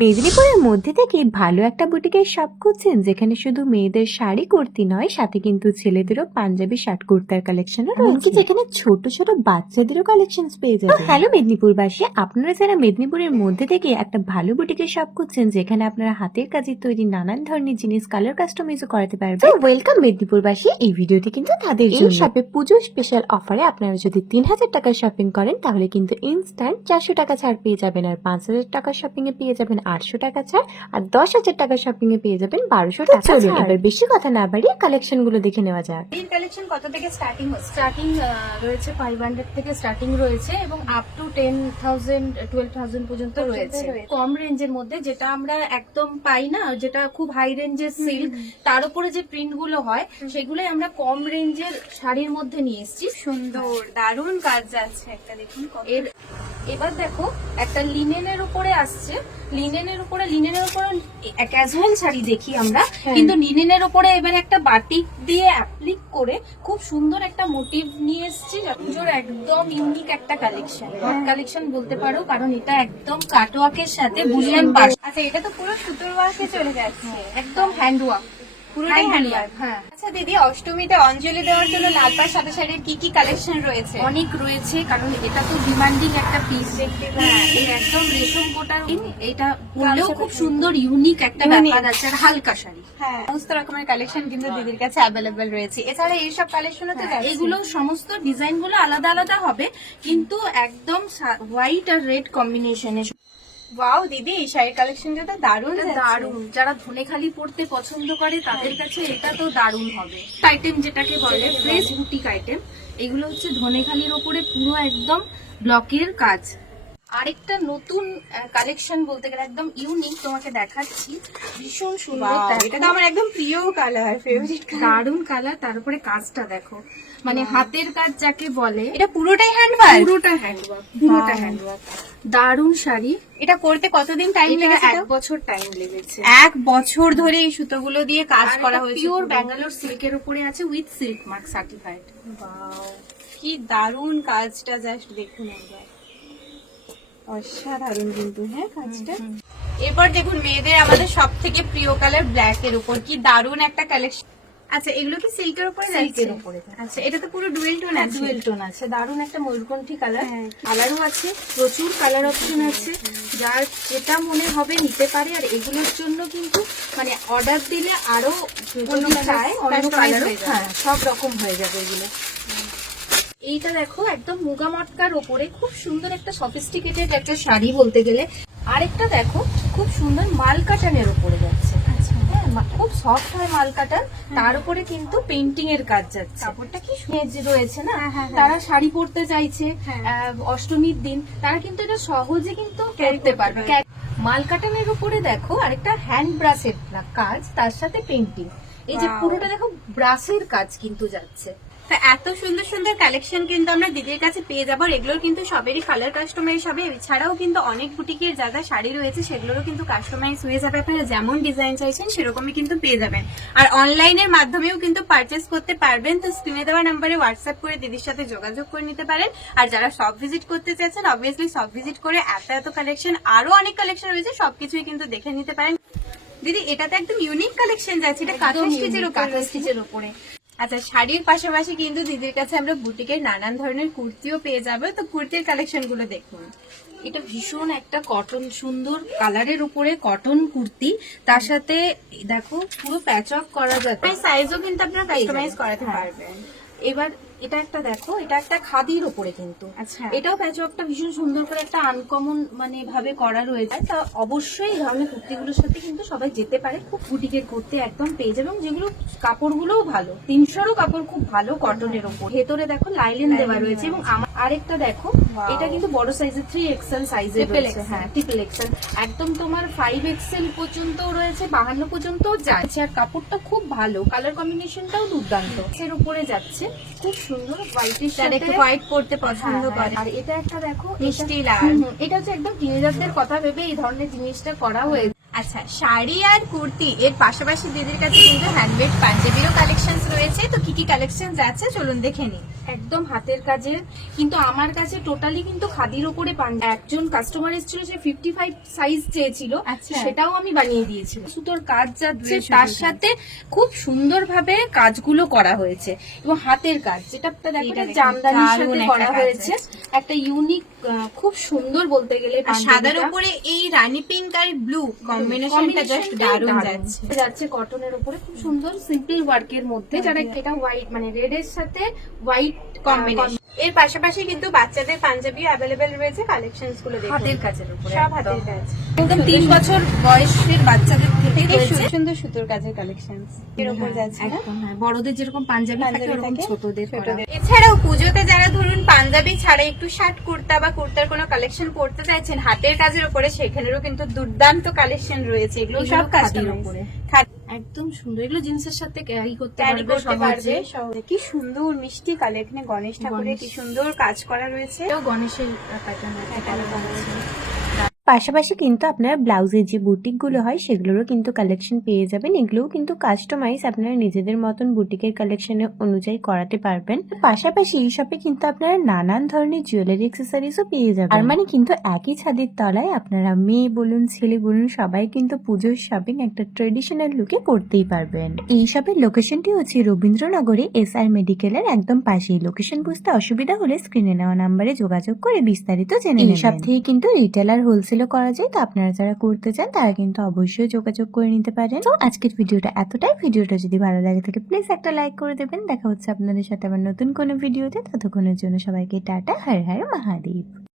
মেদিনীপুরের মধ্যে থেকে ভালো একটা বুটিকের শপ খুঁজছেন যেখানে শুধু মেয়েদের শাড়ি কুর্তি নয়, সাথে কিন্তু ছেলেদেরও পাঞ্জাবি শার্ট কুর্তার কালেকশনও রয়েছে, যেখানে ছোট ছোট বাচ্চাদেরও কালেকশন পেয়ে যাবেন। হ্যালো মেদিনীপুরবাসী, আপনারা যারা মেদিনীপুরের মধ্যে থেকে একটা ভালো বুটিকের শপ খুঁজছেন যেখানে আপনারা হাতের কাজের তৈরি নানান ধরনের জিনিস কালার কাস্টমাইজও করাতে পারবেন, ওয়েলকাম মেদিনীপুরবাসী। এই ভিডিওটি কিন্তু তাদের জন্য। এই শপে পুজো স্পেশাল অফারে আপনারা যদি 3000 টাকার শপিং করেন তাহলে কিন্তু ইনস্ট্যান্ট 400 টাকা ছাড় পেয়ে যাবেন, আর 5000 টাকার শপিং এ পেয়ে যাবেন 800 টাকা ছাড়, আর 10,000 টাকার শপিং এ পেয়ে যাবেন 1200 টাকা ছাড়। এবার বেশি কথা না বাড়িয়ে কালেকশন গুলো দেখে নেওয়া যাক। এই কালেকশন কত থেকে স্টার্টিং হচ্ছে? স্টার্টিং রয়েছে 500 থেকে স্টার্টিং রয়েছে এবং আপ টু 10,000 12,000 পর্যন্ত রয়েছে। কম রেঞ্জের মধ্যে যেটা আমরা একদম পাই না, যেটা খুব হাই রেঞ্জের সিল্ক, তার উপরে যে প্রিন্ট গুলো হয় সেগুলোই আমরা কম রেঞ্জের শাড়ির মধ্যে নিয়ে এসেছি। সুন্দর দারুণ কাজ যাচ্ছে একটা, দেখুন এবার দেখো একটা লিনেনের উপরে আসছে। লিনেনের উপরে ক্যাজুয়াল শাড়ি দেখি আমরা, কিন্তু লিনেনের উপরে এবার একটা বাটিক দিয়ে অ্যাপ্লিক করে খুব সুন্দর একটা মোটিভ নিয়ে এসেছি। পুজোর একদম ইউনিক একটা কালেকশন, কালেকশন বলতে পারো, কারণ এটা একদম কাটওয়ার্কের সাথে বুলিয়ান পাশ। আচ্ছা, এটা তো পুরো সুতোর ওয়ার্কে চলে যাচ্ছে, একদম হ্যান্ডওয়ার্ক, পুরোটাই হ্যান্ড ওয়ার্ক। হ্যাঁ। আচ্ছা দিদি, অষ্টমীতে অঞ্জলি দেওয়ার জন্য লাল পাড় সাদা শাড়ির কি কি কালেকশন রয়েছে? অনেক রয়েছে, কারণ এটা তো ডিমান্ডিং একটা পিস। একদম রেশম কোটার, এটা পরলেও খুব সুন্দর ইউনিক একটা ব্যাপার আছে। আর হালকা শাড়ি, হ্যাঁ, সমস্ত রকমের কালেকশন কিন্তু দিদির কাছে অ্যাভেলেবেল রয়েছে। এছাড়া এইসব কালেকশনও তো যাচ্ছে। এগুলো সমস্ত ডিজাইন গুলো আলাদা আলাদা হবে, কিন্তু একদম হোয়াইট আর রেড কম্বিনেশনে। ওয়াও দিদি, এই শাড়ির কালেকশনটা তো দারুণ যাচ্ছে। দারুণ, যারা ধনেখালি পড়তে পছন্দ করে তাদের কাছে এটা তো দারুণ হবে। আইটেম যেটাকে বলে ফ্রেশ বুটিক আইটেম, এগুলো হচ্ছে ধনেখালির ওপরে পুরো একদম ব্লকের কাজ। আরেকটা নতুন কালেকশন বলতে গেলে একদম ইউনিক, তোমাকে দেখাচ্ছি, ভীষণ সুন্দর। এটা তো আমার একদম প্রিয় কালার, ফেভারিট কালার, দারুণ কালার। তারপরে কাজটা দেখো, মানে হাতের কাজ যাকে বলে, এটা পুরোটাই হ্যান্ডওয়ার্ক। পুরোটা হ্যান্ডওয়ার্ক। দারুণ শাড়ি। এটা করতে কতদিন টাইম লেগেছে? 1 বছর টাইম লেগেছে। 1 বছর ধরে এই সুতোগুলো দিয়ে কাজ করা হয়েছে। পিওর ব্যাঙ্গালোর সিল্কের উপরে আছে, উইথ সিল্ক মার্ক সার্টিফাইড। কি দারুণ কাজটা, জাস্ট দেখুন একবার, অসাধারণ কিন্তু। হ্যাঁ কাজটা। এরপর দেখুন মেয়েদের আমাদের সব থেকে প্রিয় কালার ব্ল্যাক এর উপর কি দারুণ একটা কালেকশন। আচ্ছা, এগুলো কি সিল্কের উপরে? সিল্কের উপরে। আচ্ছা, এটা তো পুরো ডুয়েল টোন আছে। ডুয়েল টোন আছে, দারুণ একটা ময়ূরকণ্ঠী কালার। কালারও আছে, প্রচুর কালার অপশন আছে, যার যেটা মনে হবে নিতে পারে। আর এগুলোর জন্য কিন্তু মানে অর্ডার দিলে আরো যদি চায় অন্য কালারও, হ্যাঁ, সব রকম হয়ে যাবে এগুলো। এইটা দেখো একদম মুগা মটকার ওপরে খুব সুন্দর একটা সফিস্টিকেটেড একটা শাড়ি বলতে গেলে। আরেকটা দেখো খুব সুন্দর মাল কাটানের উপরে যাচ্ছে। খুব সফট হয় মাল কাটান, তার উপরে কিন্তু পেইন্টিং এর কাজ যাচ্ছে। কাপড়টা কি যে রয়েছে না, তারা শাড়ি পরতে চাইছে অষ্টমীর দিন, তারা কিন্তু এটা সহজে কিন্তু করতে পারবে। মাল কাটানের উপরে দেখো আরেকটা হ্যান্ড ব্রাশের কাজ, তার সাথে পেইন্টিং। এই যে পুরোটা দেখো ব্রাশের কাজ কিন্তু যাচ্ছে। তা এত সুন্দর সুন্দর কালেকশন কিন্তু আমরা দিদির কাছে পেয়ে যাবো। এগুলোর কিন্তু সবেরই কালার কাস্টমাইজ হবে। এছাড়াও কিন্তু অনেক বুটিকের যা যা শাড়ি রয়েছে সেগুলোরও কিন্তু কাস্টমাইজ হয়ে যাবে। আপনারা যেমন ডিজাইন চাইছেন সেরকমই কিন্তু পেয়ে যাবেন। আর অনলাইনের মাধ্যমেও কিন্তু পারচেস করতে পারবেন। তো স্ক্রিনে দেওয়া নাম্বারে হোয়াটসঅ্যাপ করে দিদির সাথে যোগাযোগ করে নিতে পারেন। আর যারা শপ ভিজিট করতে চাচ্ছেন, অবভিয়াসলি শপ ভিজিট করে এত কালেকশন, আরো অনেক কালেকশন রয়েছে, সবকিছুই কিন্তু দেখে নিতে পারেন। দিদি, এটাতে একদম ইউনিক কালেকশন যাচ্ছে, এটা কাঁথা স্টিচের উপরে। আচ্ছা, শাড়ির পাশাপাশি কিন্তু দিদির কাছে আমরা বুটিকের নানান ধরনের কুর্তিও পেয়ে যাবো। তো কুর্তির কালেকশন গুলো দেখুন। এটা ভীষণ একটা কটন, সুন্দর কালারের উপরে কটন কুর্তি, তার সাথে দেখো পুরো প্যাচ অফ করা যাচ্ছে। সাইজও কিন্তু আপনারা কাস্টমাইজ করাতে পারবেন। এবার এটা একটা দেখো, এটা একটা খাদির উপরে কিন্তু। আচ্ছা, এটাও প্যাচ অফটা ভীষণ সুন্দর করে একটা আনকমন মানে ভাবে করা রয়েছে। তা অবশ্যই এই ধরনের কুর্তিগুলোর সাথে কিন্তু সবাই যেতে পারে। খুব বুটিকের কুর্তি একদম পেয়ে যাবে, এবং যেগুলো কাপড়গুলোও ভালো, 300রও কাপড় খুব ভালো কটনের উপর। ভেতরে দেখো লাইলেন দেওয়া রয়েছে। এবং আরেকটা দেখো, এটা কিন্তু বড় সাইজের 3XL সাইজের রয়েছে। হ্যাঁ, ট্রিপল এক্সেল, একদম তোমার 5XL পর্যন্ত রয়েছে, 52 পর্যন্ত যাচ্ছে। আর কাপড়টা খুব ভালো, কালার কম্বিনেশনটাও দুর্দান্ত। এর উপরে যাচ্ছে খুব সুন্দর, হোয়াইটের সাথে হোয়াইট পরতে পছন্দ করে। আর এটা একটা দেখো মিষ্টি লাল, এটা হচ্ছে একদম টিনেজারদের কথা ভেবে এই ধরনের জিনিসটা করা হয়েছে। আচ্ছা, শাড়ি আর কুর্তি এর পাশাপাশি দিদির কাছে কিন্তু হ্যান্ডমেড পাঞ্জাবিরও কালেকশন রয়েছে। তো কি কি কালেকশন আছে চলুন দেখে নিই। একদম হাতের কাজের, কিন্তু আমার কাছে টোটালি কিন্তু খাদির উপরে একজন কাস্টমার এসেছিল, সে 55 সাইজ চেয়েছিল, আচ্ছা। সেটাও আমি বানিয়ে দিয়েছি। সুতোর কাজ যাচ্ছে, বেশ তার সুন্দর। সাথে খুব সুন্দরভাবে কাজগুলো করা হয়েছে এবং হাতের কাজ, যেটা এইটা দেখুন, জামদানির দারুণ সাথে একটা করা কাজ হয়েছে, আছে। একটা ইউনিক, খুব সুন্দর বলতে গেলে। আর সাদার পাঞ্জাবিটা। উপরে এই রানী পিঙ্ক আর ব্লু কম্বিনেশনটা জাস্ট দারুণ যাচ্ছে। যাচ্ছে কটনের উপরে, খুব সুন্দর সিম্পল ওয়ার্কের মধ্যে, যারা এটা হোয়াইট মানে রেড এর সাথে হোয়াইট কম্বিনেশন। এর পাশাপাশি কিন্তু বাচ্চাদের পাঞ্জাবিও অ্যাভেলেবেল রয়েছে, কালেকশনস গুলো দেখুন হাতের কাজের উপরে, সব হাতের কাজ। একদম 3 বছর বয়সের বাচ্চাদের থেকে রয়েছে। সুন্দর সুতোর কাজের কালেকশনস এর উপর যাচ্ছে না? একদম, হ্যাঁ, বড়দের যেরকম পাঞ্জাবি থাকে পাঞ্জাবি ওরকম থাকে, ছোটদের করা। এছাড়াও পুজোতে যারা ধরুন পাঞ্জাবি ছাড়া একটু শার্ট কুর্তা বা কুর্তার কোনো কালেকশন করতে চাইছেন হাতের কাজের উপরে, সেখানেরও কিন্তু দুর্দান্ত কালেকশন রয়েছে। এগুলো এগুলো সব খাদির কাস্টমাইজ উপরে। খাদি একদম সুন্দর, এগুলো জিন্সের সাথে ক্যারি করতে ক্যারি পারবে করতে পারবে সহজে। সহজে। কি সুন্দর মিষ্টি কালার, এখানে গণেশ ঠাকুরের কি সুন্দর কাজ করা রয়েছে। এটাও গণেশের প্যাটার্ন আছে। পাশাপাশি কিন্তু আপনার ব্লাউজের যে বুটিকগুলো হয় সেগুলোরও কিন্তু কালেকশন পেয়ে যাবেন। এগুলোও কিন্তু কাস্টমাইজ আপনারা নিজেদের মতন বুটিকের কালেকশনের অনুযায়ী করাতে পারবেন। পাশাপাশি এই শপে কিন্তু আপনারা নানান ধরনের জুয়েলারি অ্যাক্সেসরিজও পেয়ে যাবেন। আর মানে কিন্তু একই ছাদের তলায় আপনারা মেয়ে বলুন ছেলে বলুন সবাই কিন্তু পুজোর শপিং একটা ট্রেডিশনাল লুকে করতেই পারবেন। এই শপের লোকেশনটি হচ্ছে রবীন্দ্রনগরে SR মেডিকেলের একদম পাশেই। লোকেশন বুঝতে অসুবিধা হলে স্ক্রিনে নেওয়া নাম্বারে যোগাযোগ করে বিস্তারিত জেনে নেবেন। এই শপ থেকে কিন্তু রিটেলার হোলসেল করা যায়, তো আপনারা যারা করতে চান তারা কিন্তু অবশ্যই যোগাযোগ করে নিতে পারেন। তো আজকের ভিডিওটা এতটাই। ভিডিওটা যদি ভালো লাগে থাকে প্লিজ একটা লাইক করে দেবেন। দেখা হচ্ছে আপনাদের সাথে আবার নতুন কোনো ভিডিওতে। ততক্ষণের জন্য সবাইকে টাটা, হর হর মহাদেব।